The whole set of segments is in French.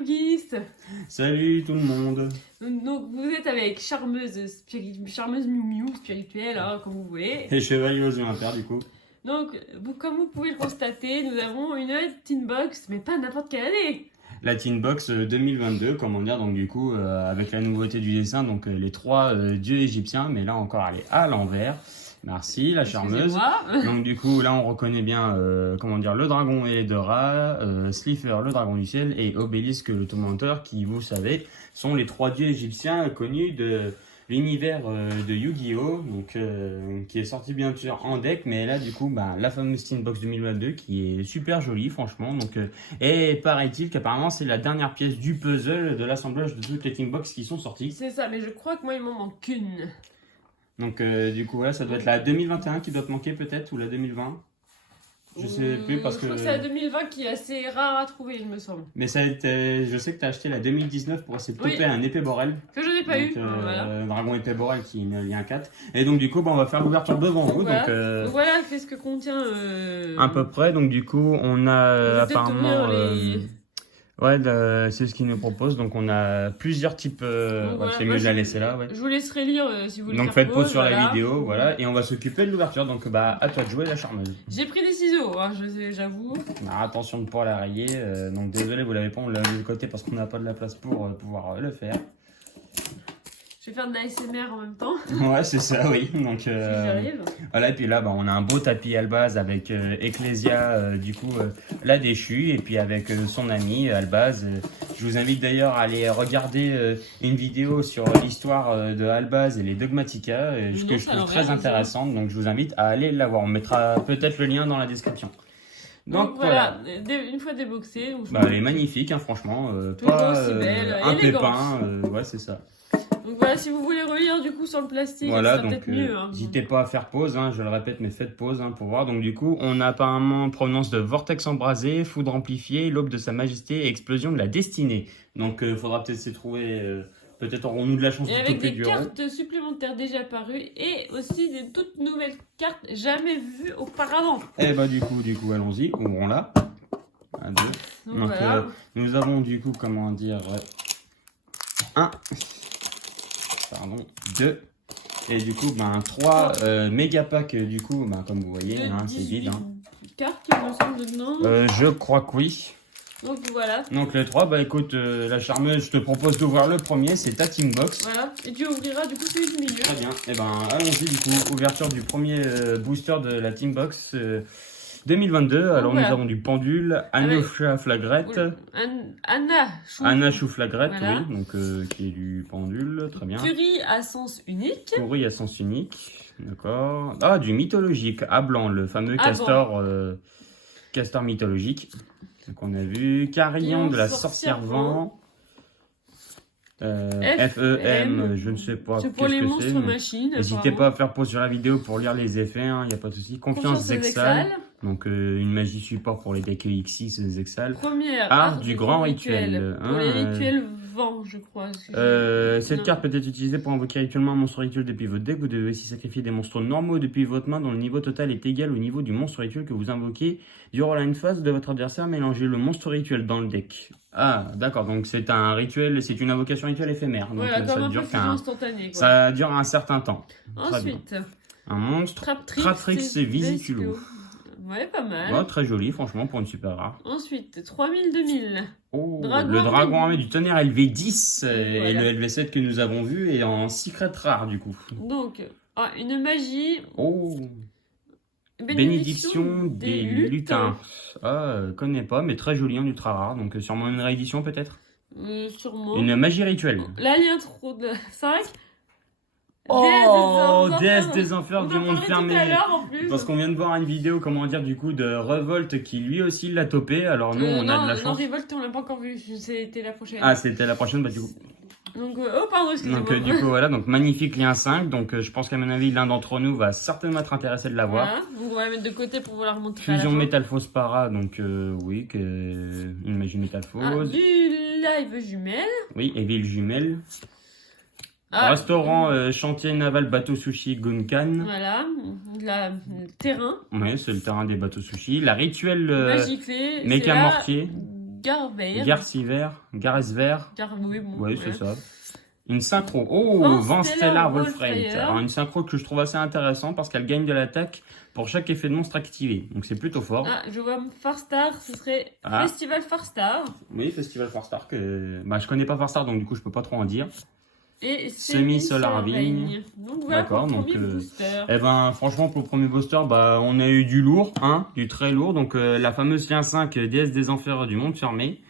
Yugis. Salut tout le monde. Donc vous êtes avec charmeuse Miu Miu spirituelle, hein, comme vous voulez. Et chevalier aux yeux impairs du coup. Donc comme vous pouvez le constater, nous avons une Teen Box, mais pas n'importe quelle année. La Teen Box 2022, comment dire, donc du coup avec la nouveauté du dessin, donc les trois dieux égyptiens, mais là encore elle est à l'envers. Merci la charmeuse. Donc du coup là on reconnaît bien comment dire, le dragon et les deux rats, Slifer le dragon du ciel et Obélisque le tourmenteur qui, vous savez, sont les trois dieux égyptiens connus de l'univers de Yu-Gi-Oh! Donc qui est sorti bien sûr en deck, mais là du coup la fameuse Teen Box 2022 qui est super jolie franchement. Donc et paraît-il qu'apparemment c'est la dernière pièce du puzzle de l'assemblage de toutes les Teen Box qui sont sorties. C'est ça, mais je crois que moi il m'en manque qu'une. Donc du coup voilà, ça doit être la 2021 qui doit te manquer peut-être, ou la 2020. Je sais plus parce que... Je crois que c'est la 2020 qui est assez rare à trouver, il me semble. Mais ça a été... je sais que tu as acheté la 2019 pour essayer de toper un épée Borel. Que je n'ai pas eu. Voilà. Dragon épée Borel qui est lien 4. Et donc du coup on va faire l'ouverture devant vous. Voilà. Donc voilà, qu'est-ce que contient à peu près. Donc du coup on a apparemment... Ouais, c'est ce qu'il nous propose. Donc on a plusieurs types. Voilà, c'est mieux de la laisser là. Ouais. Je vous laisserai lire si vous voulez. Donc faites pause sur la vidéo, voilà, et on va s'occuper de l'ouverture. Donc à toi de jouer la charmeuse. J'ai pris des ciseaux, hein, j'avoue. Attention de ne pas la rayer. Donc désolé, vous l'avez pas, on l'a mis de côté parce qu'on n'a pas de la place pour pouvoir le faire. Je vais faire de la ASMR en même temps. Ouais, c'est ça, oui. Donc, si j'arrive. Voilà, et puis là, on a un beau tapis Albaz avec Ecclesia, du coup, la déchue, et puis avec son ami Albaz. Je vous invite d'ailleurs à aller regarder une vidéo sur l'histoire de Albaz et les Dogmatica, que je trouve très intéressante. Donc, je vous invite à aller la voir. On mettra peut-être le lien dans la description. Donc voilà, une fois déboxée. Elle est magnifique, hein, franchement. Pas aussi belle, un pépin, ouais, c'est ça. Donc voilà, si vous voulez relire du coup sur le plastique, voilà, ça sera peut-être mieux. N'hésitez pas à faire pause, hein, je le répète, mais faites pause pour voir. Donc du coup, on a apparemment provenance de Vortex embrasé, Foudre amplifiée, L'aube de sa majesté et Explosion de la destinée. Donc il faudra peut-être s'y trouver, peut-être aurons-nous de la chance de toper du avec des cartes supplémentaires déjà parues et aussi des toutes nouvelles cartes jamais vues auparavant. Et du coup, allons-y, ouvrons-la. Un, deux. Donc voilà. Nous avons du coup, comment dire, pardon, 2 et du coup 3 méga packs du coup comme vous voyez c'est vide cartes me semble dedans. Je crois que oui. Donc voilà. Donc les 3 écoute la charmeuse, je te propose d'ouvrir le premier, c'est ta Teen Box. Voilà, et tu ouvriras du coup celui du milieu. Très bien, et allons-y du coup, ouverture du premier booster de la Teen Box 2022. Alors nous avons du pendule, Anna Flagrette. Anna Chouflagrette, voilà. Oui, donc qui est du pendule, très bien. Curie à sens unique. Curie à sens unique, d'accord. Ah, du mythologique, à blanc, le fameux castor mythologique. Donc on a vu Carillon de la sorcière vent. FEM, je ne sais pas. C'est pour les monstres machines. N'hésitez pas à faire pause sur la vidéo pour lire les effets, il n'y a pas de souci. Confiance Zexal. Donc une magie support pour les decks X6 Zexal. Première art du grand rituel. Pour les rituels vent, je crois. Cette carte peut être utilisée pour invoquer rituellement un monstre rituel depuis votre deck. Vous devez aussi sacrifier des monstres normaux depuis votre main dont le niveau total est égal au niveau du monstre rituel que vous invoquez. Durant la phase de votre adversaire, mélangez le monstre rituel dans le deck. Ah, d'accord, donc c'est un rituel, c'est une invocation rituelle éphémère. Donc voilà, ça dure un certain temps. Ensuite, un monstre, Tratrix Visiculo. Ouais, pas mal. Ouais, très joli, franchement, pour une super rare. Ensuite, 3000-2000. Oh, le dragon armé du tonnerre LV10 et le LV7 que nous avons vu est en secret rare, du coup. Donc, une magie. Oh, bénédiction des lutins. Connais pas, mais très joli en ultra rare. Donc, sûrement une réédition, peut-être sûrement. Une magie rituelle. Là, il y a un trop de 5. Déesse des enfers du monde fermé. Parce qu'on vient de voir une vidéo, comment dire, du coup, de Revolt qui lui aussi l'a topé. Alors nous, on a de la chance. Non, Revolt, on l'a pas encore vu. C'était la prochaine. Ah, c'était la prochaine, du coup. Donc, pardon, excusez-moi. Donc, du coup, voilà, donc magnifique lien 5. Donc, je pense qu'à mon avis, l'un d'entre nous va certainement être intéressé de l'avoir. Voilà, on va la mettre de côté pour vous la remontrer. Fusion Métalphose Para, donc oui, une magie Métalphose. Du live jumelle. Oui, Evil Jumelle. Restaurant, chantier naval, bateau sushi, Gunkan. Voilà, terrain. Oui, c'est le terrain des bateaux sushi. La rituelle Magiclé, Méca Mortier. Garver. Garciver, Garesver. Oui, bon, Oui, c'est ça. Une synchro. Oh, Van Stellar Wolfrate. Alors, une synchro que je trouve assez intéressant parce qu'elle gagne de l'attaque pour chaque effet de monstre activé. Donc, c'est plutôt fort. Ah, je vois Farstar, ce serait Festival Farstar. Oui, Festival Farstar. Bah, je connais pas Farstar, donc du coup, je peux pas trop en dire. Et Semi-Solar Vigne. Donc, voilà. D'accord, donc. Eh ben, franchement, pour le premier booster, bah, on a eu du lourd, du très lourd. Donc, la fameuse lien 5 déesse des enfers du monde fermé.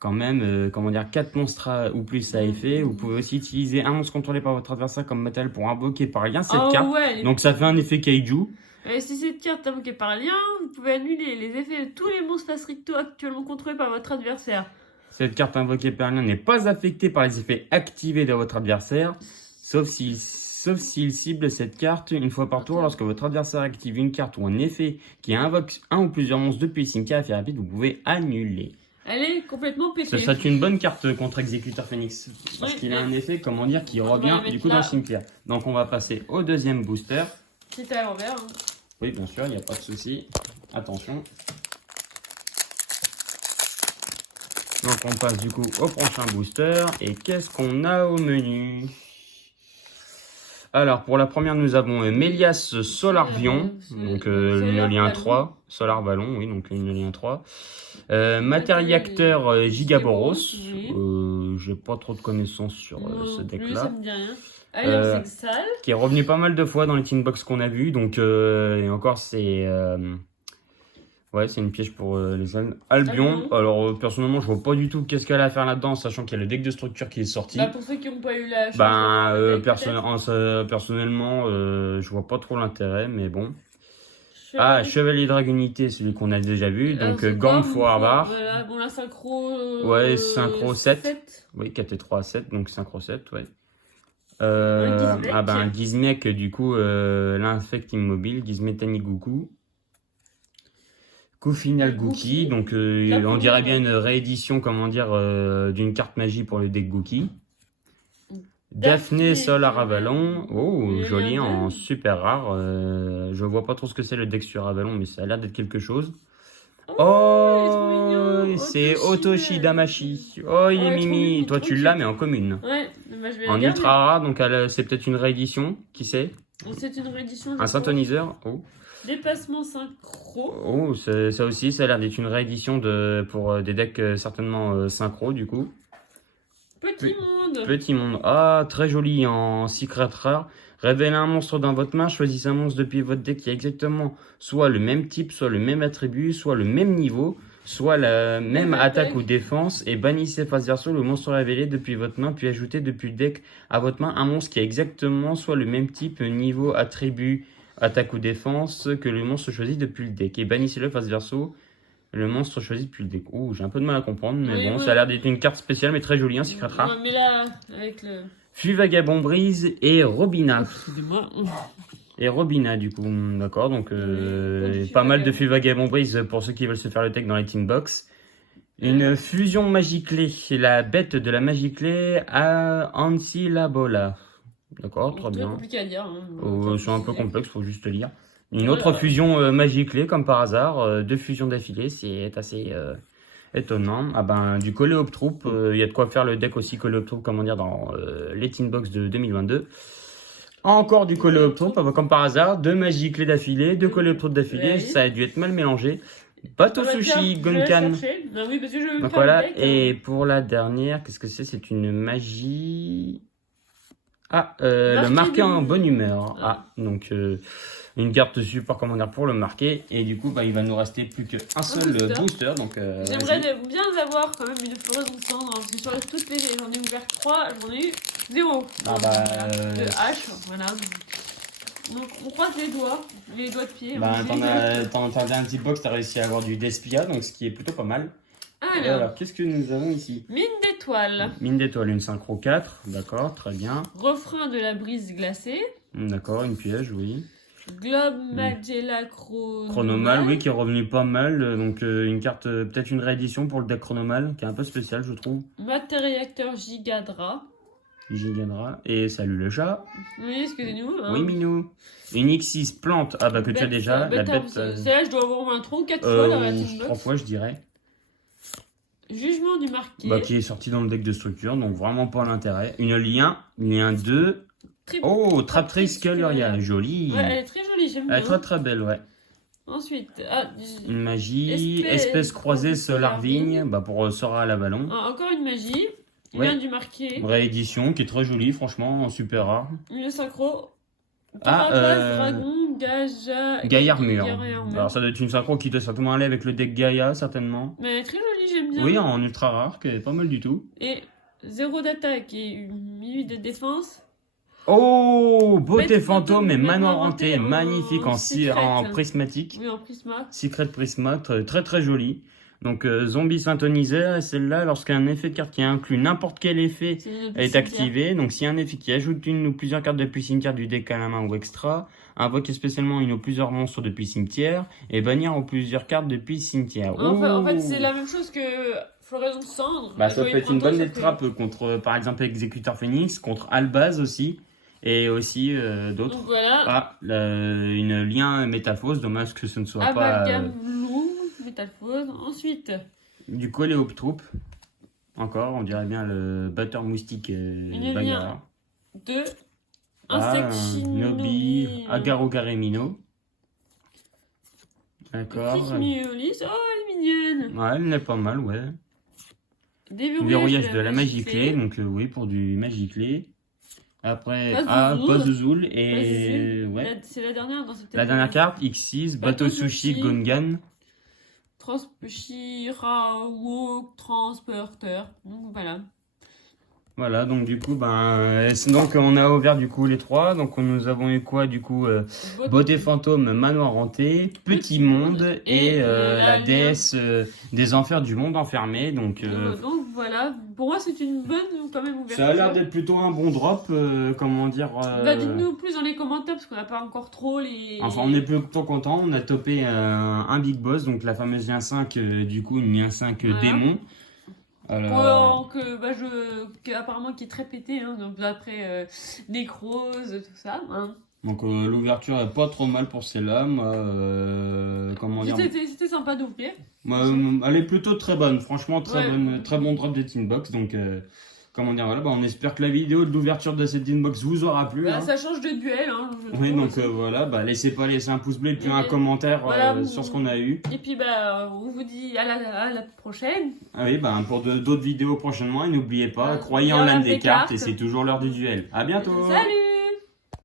Quand même, comment dire, 4 monstres ou plus à effet. Vous pouvez aussi utiliser un monstre contrôlé par votre adversaire comme matériel pour invoquer par lien cette carte. Ouais, donc ça fait un effet kaiju. Et si cette carte est invoquée par lien, vous pouvez annuler les effets de tous les monstres face recto actuellement contrôlés par votre adversaire. Cette carte invoquée par lien n'est pas affectée par les effets activés de votre adversaire, sauf s'il cible cette carte une fois par tour. Lorsque votre adversaire active une carte ou un effet qui invoque un ou plusieurs monstres depuis le cimetière à effet rapide, vous pouvez annuler. Elle est complètement pétée. C'est une bonne carte contre Exécuteur Phoenix. Parce qu'il a un effet, comment dire, qui revient du coup dans le cimetière. Donc on va passer au deuxième booster. C'est à l'envers. Oui, bien sûr, il n'y a pas de souci. Attention. Donc on passe du coup au prochain booster. Et qu'est-ce qu'on a au menu? Alors pour la première, nous avons Mélias Solarvion. Donc une lien 3. Solar Ballon, oui, donc une lien 3. Matériacteur Gigaboros. J'ai pas trop de connaissances sur ce deck-là. Ça me dit rien. Alliance Exile. Qui est revenu pas mal de fois dans les Teen Box qu'on a vu. Donc, et encore, c'est ouais, c'est une piège pour les ânes. Albion. Alors, personnellement, je vois pas du tout qu'est-ce qu'elle a à faire là-dedans, sachant qu'il y a le deck de structure qui est sorti. Bah, pour ceux qui n'ont pas eu la chance. Personnellement, je vois pas trop l'intérêt, mais bon. Chevalier Dragonité, celui qu'on a déjà vu. Donc, Gorm Foirbar. Voilà, bon, la synchro. Ouais, synchro 7. Oui, 4 à 7, donc synchro 7, ouais. Gizmek, du coup, l'infect immobile, Gizmet Taniguku. Coup final Gookie, donc on dirait bien une réédition, comment dire, d'une carte magie pour le deck Gookie. Daphné Solar Avalon, joli en super rare. Je vois pas trop ce que c'est le deck sur Avalon, mais ça a l'air d'être quelque chose. C'est Otoshi Damashi. Oh, il est mimi. Toi, tu l'as, mais en commune. Ouais, bah, je vais en ultra rare, donc c'est peut-être une réédition. Qui sait? C'est une réédition. Un synthoniseur. Dépassement synchro. Ça aussi, ça a l'air d'être une réédition pour des decks certainement synchro, du coup. Petit monde. Petit monde. Ah, très joli en secret rare. Révélez un monstre dans votre main, choisissez un monstre depuis votre deck qui a exactement soit le même type, soit le même attribut, soit le même niveau, soit la même attaque ou défense, et bannissez face verso le monstre révélé depuis votre main, puis ajoutez depuis le deck à votre main un monstre qui a exactement soit le même type, niveau, attribut, attaque ou défense que le monstre choisi depuis le deck, et bannissez-le face verso le monstre choisi depuis le deck. J'ai un peu de mal à comprendre, mais bon, ça a l'air d'être une carte spéciale, mais très jolie, un secret rare. Mais là, avec le... Fuis Vagabond Brise et Robina. Excusez-moi. Et Robina, du coup, d'accord, donc pas mal de Fuis Vagabond Brise pour ceux qui veulent se faire le deck dans les Team Box. Une fusion Magiclé, c'est la bête de la Magiclé à Ancillabola. D'accord, très bien. C'est compliqué à dire. C'est un peu complexe, faut juste lire. Une autre fusion Magiclé, comme par hasard, 2 fusions d'affilée, c'est assez étonnant. Du Coléoptroupe, il y a de quoi faire le deck aussi Coléoptroupe, comment dire, dans les Teen Box de 2022. Encore du Coléoptroupe, comme par hasard, 2 Magiclés d'affilée, 2 Coléoptroupes d'affilée, ça a dû être mal mélangé. Bateau Sushi, Gunkan. Donc voilà, et pour la dernière, qu'est-ce que c'est? C'est une magie... le marqué en bonne humeur. Donc une carte support commandeur pour le marquer. Et du coup, il va nous rester plus qu'un seul booster. Donc j'aimerais bien avoir quand même une forêt de sang. Parce que sur toutes les... J'en ai ouvert 3, j'en ai eu 0. De H, voilà. Donc on croise les doigts de pied. T'en as un petit box, t'as réussi à avoir du Despia, donc ce qui est plutôt pas mal. Alors, qu'est-ce que nous avons ici? Mine d'étoiles. Mine d'étoiles, une synchro 4, d'accord, très bien. Refrain de la brise glacée. D'accord, une piège, oui. Globe Magella Chronomal, oui, qui est revenu pas mal. Donc une carte, peut-être une réédition pour le deck Chronomal, qui est un peu spécial, je trouve. Matériacteur Gigadra. Et salut le chat. Oui, excusez-nous. Oui, Minou. Une X6 plante, que tu as déjà. La bête. Celle-là, je dois avoir au moins 3 ou 4 fois dans la Team Box. 3 fois, je dirais. Jugement du marqué. Bah, qui est sorti dans le deck de structure, donc vraiment pas l'intérêt. Une lien 2. Oh, Traptrix Caluria, jolie. Ouais, elle est très jolie, j'aime bien. Elle est très très belle, ouais. Ensuite, une magie, espèce croisée Solarvigne, bah pour Sora à la ballon. Encore une magie, ouais. Vient du marqué. Réédition qui est très jolie, franchement, super rare. Le synchro. Dragon, Gaillard Mur. Alors ça doit être une synchro qui doit certainement aller avec le deck Gaïa, certainement. Mais elle est très jolie, j'aime bien. Oui, en ultra rare, qui est pas mal du tout. Et 0 d'attaque et 8 de défense. Oh, beauté fantôme et manoir hanté, magnifique en prismatique. Oui, en prisma. Secret prisma, très très joli. Donc zombie synthoniseur, et celle-là, lorsqu'un effet de carte qui inclut n'importe quel effet est activé, donc si un effet qui ajoute une ou plusieurs cartes depuis cimetière du deck à la main ou extra, invoquer spécialement une ou plusieurs monstres depuis cimetière, et bannir ou plusieurs cartes depuis cimetière. En fait c'est la même chose que Floraison de Cendre. Bah, ça peut être une bonne trappe contre, par exemple, Exécuteur Phoenix, contre Albaz aussi. Et aussi d'autres. Voilà. Une lien métaphose, dommage que ce ne soit Amalgame loup, métaphose. Ensuite. Du Coléoptroupe. Encore, on dirait bien le batteur moustique bagarre. 2. Insectinobi. Agarogaremino. D'accord. Oh, elle est mignonne. Ouais, elle est pas mal, ouais. Déverrouillage de la magie clé. Donc oui, pour du magie clé. Après, Pazuzu et ouais. C'est la dernière dans cette. La dernière carte, X6, Bateau Sushi, Gongan. Shirawo Transporteur. Donc voilà. Voilà, donc du coup, donc on a ouvert du coup les trois. Donc nous avons eu quoi du coup Beauté fantôme, manoir hanté, petit monde et la déesse des enfers du monde enfermé. Donc voilà, pour moi c'est une bonne quand même ouverture. Ça a l'air d'être plutôt un bon drop, comment dire. Dites-nous plus dans les commentaires parce qu'on n'a pas encore trop les. Enfin, on est plutôt content. On a topé un big boss, donc la fameuse lien 5, du coup une lien 5 démon. Alors... apparemment qui est très pété, hein, donc d'après Nécrose, tout ça. Hein. Donc l'ouverture est pas trop mal pour celle-là. Comment dire. C'était sympa d'ouvrir. Elle est plutôt très bonne, franchement très bon drop de Tinbox. Donc comment dire, voilà, on espère que la vidéo de l'ouverture de cette Tinbox vous aura plu. Hein. Ça change de duel. Hein, oui, donc voilà, laissez pas laisser un pouce bleu et puis un commentaire sur ce qu'on a eu. Et puis on vous dit à la prochaine. Ah oui, pour d'autres vidéos prochainement. Et n'oubliez pas, croyez en l'âme des cartes et c'est toujours l'heure du duel. À bientôt. Salut.